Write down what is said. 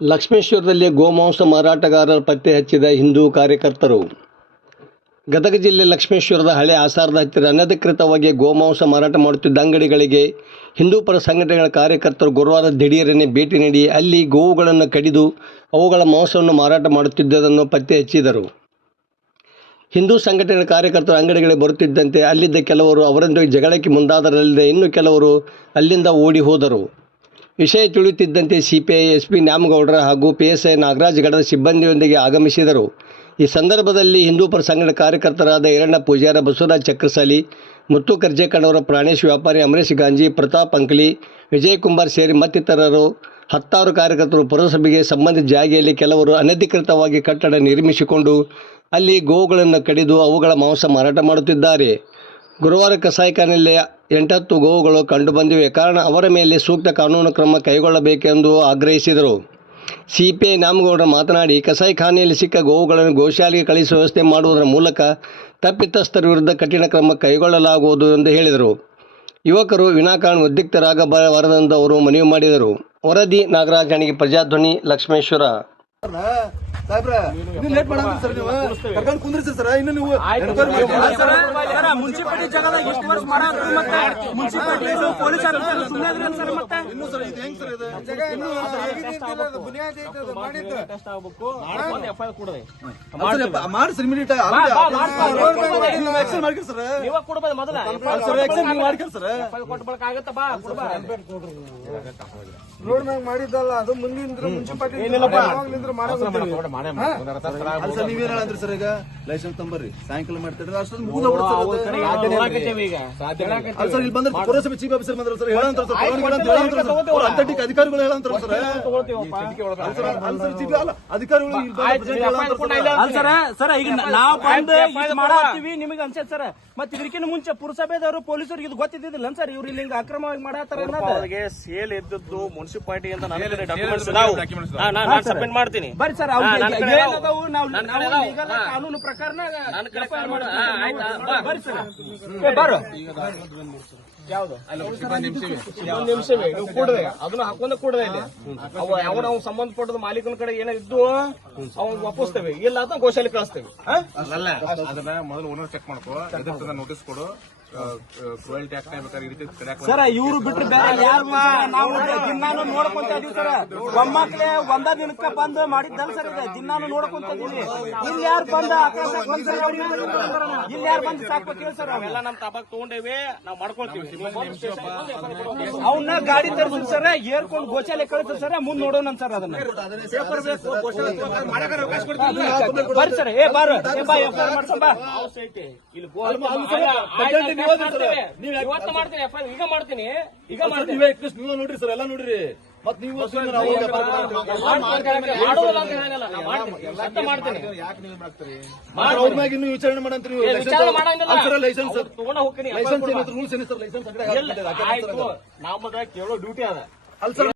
ಲಕ್ಷ್ಮೇಶ್ವರದಲ್ಲಿ ಗೋಮಾಂಸ ಮಾರಾಟಗಾರರ ಪತ್ತೆ ಹಚ್ಚಿದ ಹಿಂದೂ ಕಾರ್ಯಕರ್ತರು. ಗದಗ ಜಿಲ್ಲೆ ಲಕ್ಷ್ಮೇಶ್ವರದ ಹಳೆ ಆಸಾರದ ಹತ್ತಿರ ಅನಧಿಕೃತವಾಗಿ ಗೋಮಾಂಸ ಮಾರಾಟ ಮಾಡುತ್ತಿದ್ದ ಅಂಗಡಿಗಳಿಗೆ ಹಿಂದೂಪರ ಸಂಘಟನೆಗಳ ಕಾರ್ಯಕರ್ತರು ಗುರುವಾರ ದಿಢೀರನೆ ಭೇಟಿ ನೀಡಿ ಅಲ್ಲಿ ಗೋವುಗಳನ್ನು ಕಡಿದು ಅವುಗಳ ಮಾಂಸವನ್ನು ಮಾರಾಟ ಮಾಡುತ್ತಿದ್ದುದನ್ನು ಪತ್ತೆ ಹಚ್ಚಿದರು. ಹಿಂದೂ ಸಂಘಟನೆಗಳ ಕಾರ್ಯಕರ್ತರು ಅಂಗಡಿಗಳಿಗೆ ಬರುತ್ತಿದ್ದಂತೆ ಅಲ್ಲಿದ್ದ ಕೆಲವರು ಅವರೊಂದಿಗೆ ಜಗಳಕ್ಕೆ ಮುಂದಾದರಲ್ಲದೆ ಇನ್ನು ಕೆಲವರು ಅಲ್ಲಿಂದ ಓಡಿ ಹೋದರು. ವಿಷಯ ತಿಳಿಯುತ್ತಿದ್ದಂತೆ ಸಿಪಿಐ ಎಸ್ಪಿ ನ್ಯಾಮಗೌಡರ ಹಾಗೂ ಪಿಎಸ್ಐ ನಾಗರಾಜ್ ಗಡದ ಸಿಬ್ಬಂದಿಯೊಂದಿಗೆ ಆಗಮಿಸಿದರು. ಈ ಸಂದರ್ಭದಲ್ಲಿ ಹಿಂದೂಪರ ಸಂಘಟನೆ ಕಾರ್ಯಕರ್ತರಾದ ಈರಣ್ಣ ಪೂಜಾರ, ಬಸವರಾಜ್ ಚಕ್ರಸಾಲಿ, ಮುತ್ತು ಕರ್ಜೇಕಣ್ಣವರ, ಪ್ರಾಣೇಶ್ ವ್ಯಾಪಾರಿ, ಅಮರೇಶ್ ಗಾಂಜಿ, ಪ್ರತಾಪ್ ಅಂಕಲಿ, ವಿಜಯ್ ಕುಮಾರ್ ಸೇರಿ ಮತ್ತಿತರರು ಹತ್ತಾರು ಕಾರ್ಯಕರ್ತರು ಪುರಸಭೆಗೆ ಸಂಬಂಧಿತ ಜಾಗೆಯಲ್ಲಿ ಕೆಲವರು ಅನಧಿಕೃತವಾಗಿ ಕಟ್ಟಡ ನಿರ್ಮಿಸಿಕೊಂಡು ಅಲ್ಲಿ ಗೋವುಗಳನ್ನು ಕಡಿದು ಅವುಗಳ ಮಾಂಸ ಮಾರಾಟ ಮಾಡುತ್ತಿದ್ದಾರೆ. ಗುರುವಾರ ಕಸಾಯಿಖಾನೆಯಲ್ಲಿ 8 ಗೋವುಗಳು ಕಂಡುಬಂದಿವೆ. ಕಾರಣ ಅವರ ಮೇಲೆ ಸೂಕ್ತ ಕಾನೂನು ಕ್ರಮ ಕೈಗೊಳ್ಳಬೇಕೆಂದು ಆಗ್ರಹಿಸಿದರು. ಸಿಪಿಐ ನ್ಯಾಮಗೌಡರು ಮಾತನಾಡಿ, ಕಸಾಯಿಖಾನೆಯಲ್ಲಿ ಸಿಕ್ಕ ಗೋವುಗಳನ್ನು ಗೋಶಾಲೆಗೆ ಕಳಿಸುವ ವ್ಯವಸ್ಥೆ ಮಾಡುವುದರ ಮೂಲಕ ತಪ್ಪಿತಸ್ಥರ ವಿರುದ್ಧ ಕಠಿಣ ಕ್ರಮ ಕೈಗೊಳ್ಳಲಾಗುವುದು ಎಂದು ಹೇಳಿದರು. ಯುವಕರು ವಿನಾಕಾರಣ ಉದ್ರಿಕ್ತರಾಗಬಾರದೆಂದು ಅವರು ಮನವಿ ಮಾಡಿದರು. ವರದಿ ನಾಗರಾಜ್ ಅಣಿಗೆ, ಪ್ರಜಾಧ್ವನಿ, ಲಕ್ಷ್ಮೇಶ್ವರ. ಮುನ್ಸಿಪಾಲಿಟಿ ಜಾಗದಾಗ ಎಷ್ಟು ವರ್ಷ ಮುನ್ಸಿಪಾಲಿಟಿ ಪೊಲೀಸರು ರೋಡ್ ಮ್ಯಾಗ ಮಾಡಿದ್ದಲ್ಲ, ಅದು ಮುಂದಿನ ಮುನ್ಸಿಪಾಲಿಟಿ ನೀವೇನ್ ಹೇಳಂದ್ರಿ ಸರ್? ಈಗ ಲೈಸೆನ್ಸ್ ತಂಬರ್ರಿ, ಸಾಯಂಕಾಲ ಮಾಡ್ತಿದ್ರೆ ಅಷ್ಟೊಂದು ಸರ್ ಇಲ್ಲಿ ಬಂದ್ರೆ ಪುರಸಭೆ ಚೀಫ್ ಆಫೀಸರ್ ಬಂದ್ರ ಸರ್ ಹೇಳಂತಾರ ಸರ್, ಅಂತಟಿಕ್ ಅಧಿಕಾರಿಗಳು ಹೇಳಂತಾರ ಸರ್, ಅಧಿಕಾರಿಗಳು ಸರ್. ಈಗ ನಾವು ಬಂದು ಮಾಡಾಕ್ತಿವಿ, ನಿಮಗೆ ಅನ್ಸತ್ ಸರ್. ಮತ್ತೆ ಇದಕ್ಕಿಂತ ಮುಂಚೆ ಪುರಸಭೆದವರು ಪೊಲೀಸರಿಗೆ ಇದು ಗೊತ್ತಿದ್ದಿಲ್ಲ ಸರ್, ಇವ್ರು ಇಲ್ಲಿ ಅಕ್ರಮವಾಗಿ ಮಾಡಾತಾರ. ಸೇಲ್ ಇದ್ದದ್ದು ಮುನ್ಸಿಪಾಲಿಟಿ ಅಂತ ಸಬ್ಮಿಟ್ ಮಾಡ್ತೀನಿ. ಬರ್ರಿ ಸರ್, ಕಾನೂನು ಪ್ರಕಾರ ಬರ್ರಿ ಸರ್. ಯಾವ್ದು ನಿಮಿಷವೇ ನೀವು ಕೂಡದೆ ಅದನ್ನ ಹಾಕೊಂಡ ಕೂಡದೆ ಇಲ್ಲಿ ಅವ್ನ ಸಂಬಂಧಪಟ್ಟದ ಮಾಲೀಕನ ಕಡೆ ಏನಿದ್ದು ಅವ್ನು ವಾಪಸ್ತೇವೆ, ಇಲ್ಲ ಅಂತ ಗೋಶಾಲೆ ಕಳಿಸ್ತೇವೆ. ಅದನ್ನ ಮೊದಲು ಓನರ್ ಚೆಕ್ ಮಾಡ್ಕೋ, ನೋಟಿಸ್ ಕೊಡು. ಸರ್ ಇವ್ರು ಬಿಟ್ರೆ ಬೇರೆ ಯಾರು ನಾವು ದಿನಾನು ನೋಡ್ಕೊಂತ ಇದೀವಿ ಸರ್. ಒಮ್ಮಕ್ಳೆ ಒಂದ ದಿನಕ್ಕ ಬಂದ್ ಮಾಡಿದ್ದಲ್ಲ ಸರ್, ಇದು ದಿನಾನು ನೋಡ್ಕೊಂತ ಇದೀವಿ. ಇಲ್ಲಿ ಯಾರು ಬಂದ ಇಲ್ಲಿ ಯಾರು ಬಂದು ಸಾಕ್ಬೇಕಿಲ್ಲ ಸರ್. ಅವೆಲ್ಲ ನಮ್ ತಾಬಾಕ್ ತಗೊಂಡೇವಿ, ನಾವು ಮಾಡ್ಕೊಳ್ತೀವಿ. ಅವನ್ನ ಗಾಡಿ ತರಿಸಿ ಸರ್, ಏರ್ಕೊಂಡು ಗೋಶಾಲೆ ಕಳಿಸ್ತಾರೆ ಸರ್, ಮುಂದ್ ನೋಡೋಣ ಸರ್. ಅದನ್ನ ಬರ್ರಿ ಸರ್, ಏ ಬಾರ ಮಾಡ್ಸಂಬ ಇವತ್ತು ಮಾಡ್ತೀನಿ, ಈಗ ಮಾಡ್ತೀನಿ, ನೀವು ನೋಡ್ರಿ ಸರ್, ಎಲ್ಲ ನೋಡ್ರಿ. ಮತ್ ನೀವು ಅವ್ರ ಮ್ಯಾಗ ಇನ್ನು ವಿಚಾರಣೆ ಮಾಡಂತ್ರಿ. ಲೈಸೆನ್ಸ್ ತಗೊಂಡ ಹೋಗ್ತೀನಿ. ಲೈಸೆನ್ಸ್ ರೂಲ್ಸ್ ಏನಿದೆ ಸರ್? ಲೈಸೆನ್ಸ್ ನಮ್ಮದ ಕೇಳೋ ಡ್ಯೂಟಿ ಅದ.